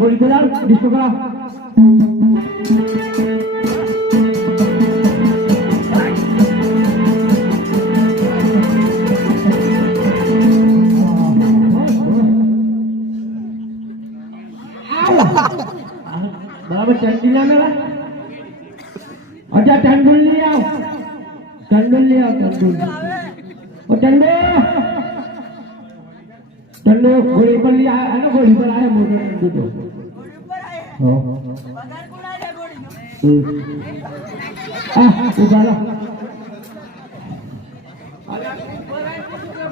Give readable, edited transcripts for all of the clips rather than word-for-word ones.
ગોળી બોલાવ ડિસ્કો કરાવ बराबर चंडी ला मेरा अच्छा टंडुल ले आओ टंडुल ओ टंडू टंडू गोली पर लिया है ना गोली पर आया मोटे टंडू तो हो पगार कोड़ा ले गोली उबाला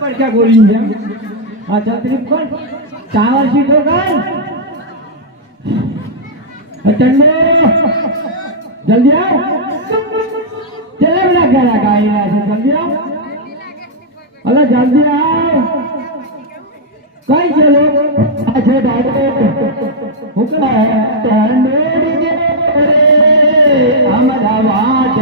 पर क्या गोली है अच्छा ट्रिप कर टावर सीटो कर टंडू जल्दी आओ चले बना क्या लगा ये जल्दी आओ अरे जल्दी आओ कहीं चलो अच्छे डॉक्टर हुक्म है टंडू हमारा वाट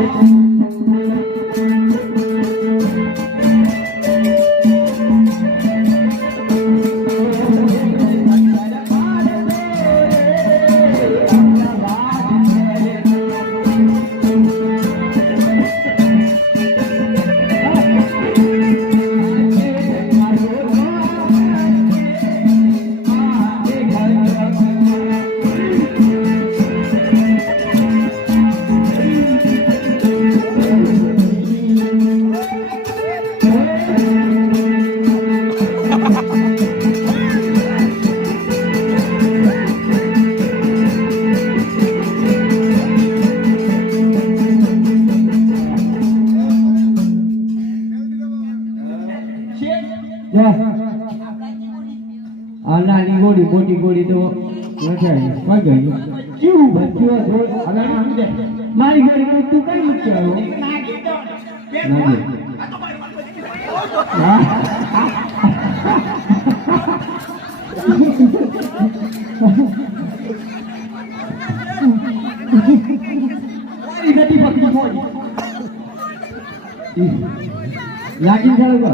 નાની ગોળી મોટી ગોળી તો નથી આવી કેવું બચ્યું મારી ગોળી તું કઈ મૂક્યો લાગી બરોબર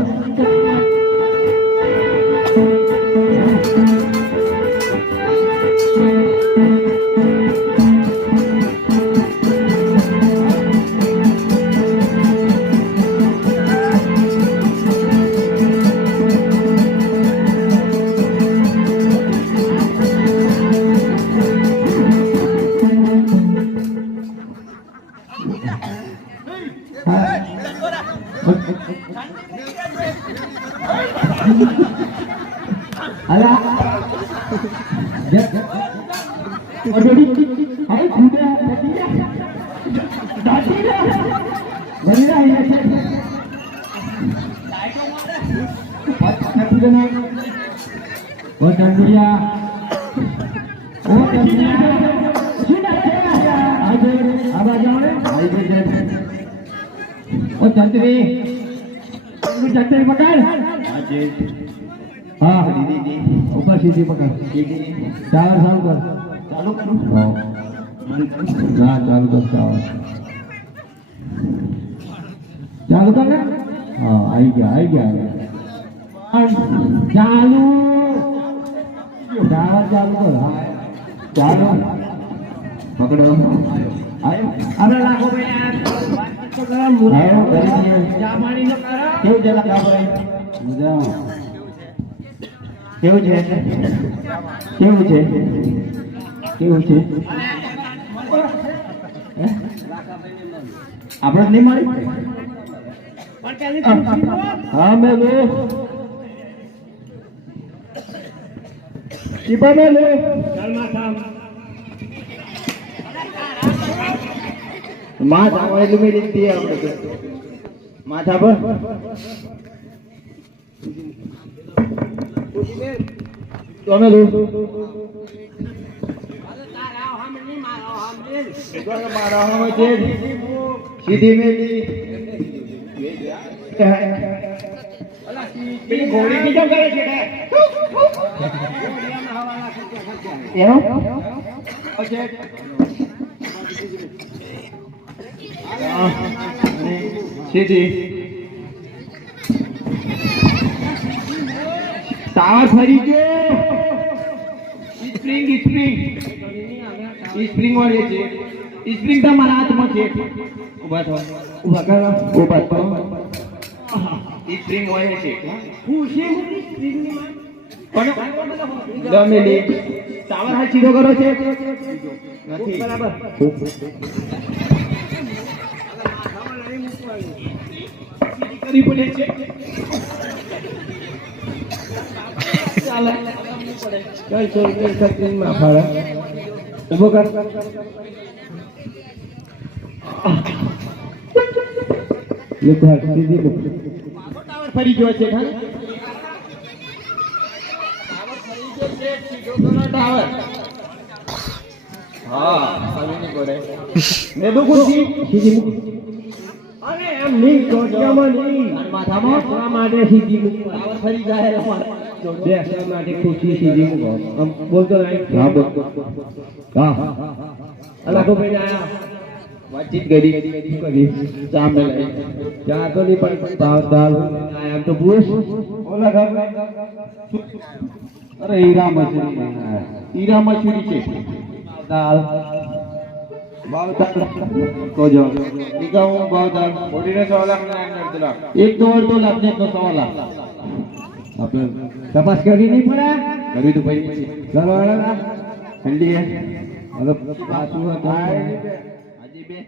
अला अरे आई खुदा दादी बनिया है वो चंदिया सुना आज आवाज आवे आई बेटे ओ चंद्री तू चंद्री पकड़ आज हाँ दीदी ऊपर सीधी पकड़ चावल चालू कर चालू करूँ हाँ चालू कर चावल चालू कर हाँ आई गया चालू चावल चालू कर हाँ चालू पकड़ो आयो अरे लागो भाई यार आयो करिए जामानी नो करो क्यों जला लागो मुझे કેવું છે કેવું છે કેવું છે આપણે નહીં મળી હા મેં લો ટીપા મેં લો માથા એટલું મેં લીધી આપણે માથા પર तो हमें लो मारा हमें सीधी में घोड़ी की जो करे सीधी टावर फरी गयो સ્પ્રિંગ વાળી છે સ્પ્રિંગ તમારા હાથમાં છે ઊભા થો ઊભા કરો ઊભા થો સ્પ્રિંગ હોય છે ખુશી સ્પ્રિંગ ની માં ગમેલી ટાવર હાલ સીધો કરો છે નથી બરાબર કરી પડે છે ચાલે ચાલ ચાલ સ્ક્રીન માં ફાળા ઉભો કર લુક હાથ સીધી લુક ટાવર ફરી ગયો છે હા ટાવર ફરી ગયો છે સીધો કરો ટાવર હા સવીની પડે મે બકુસી સીધી અરે એમ નહીં કોટિયામાં નહીં માથામાં આ માટે સીધી મુક ટાવર ફરી જાય અમાર જો દેખવા માટે ખુશી સીધી મુક આમ બોલતો નહીં હા બોલ હા અલા કો ભાઈ આયા વાતચીત કરી સામે લઈ ત્યાં તો નહીં પણ દાલ આયા તો પૂછ ઓલા ઘર અરે હીરા મછલી છે દાલ બાવદાર કોજો દીગાઉ બાવદાર બોડીને 100 લાખ ને 1.5 લાખ 1.5 લાખ ને 100 લાખ આપણે તપાસ કરી નહીં પડે કરી તો ભાઈ ઘરવાળા ઠંડી હે મતલબ પાછું હતા હાજી બે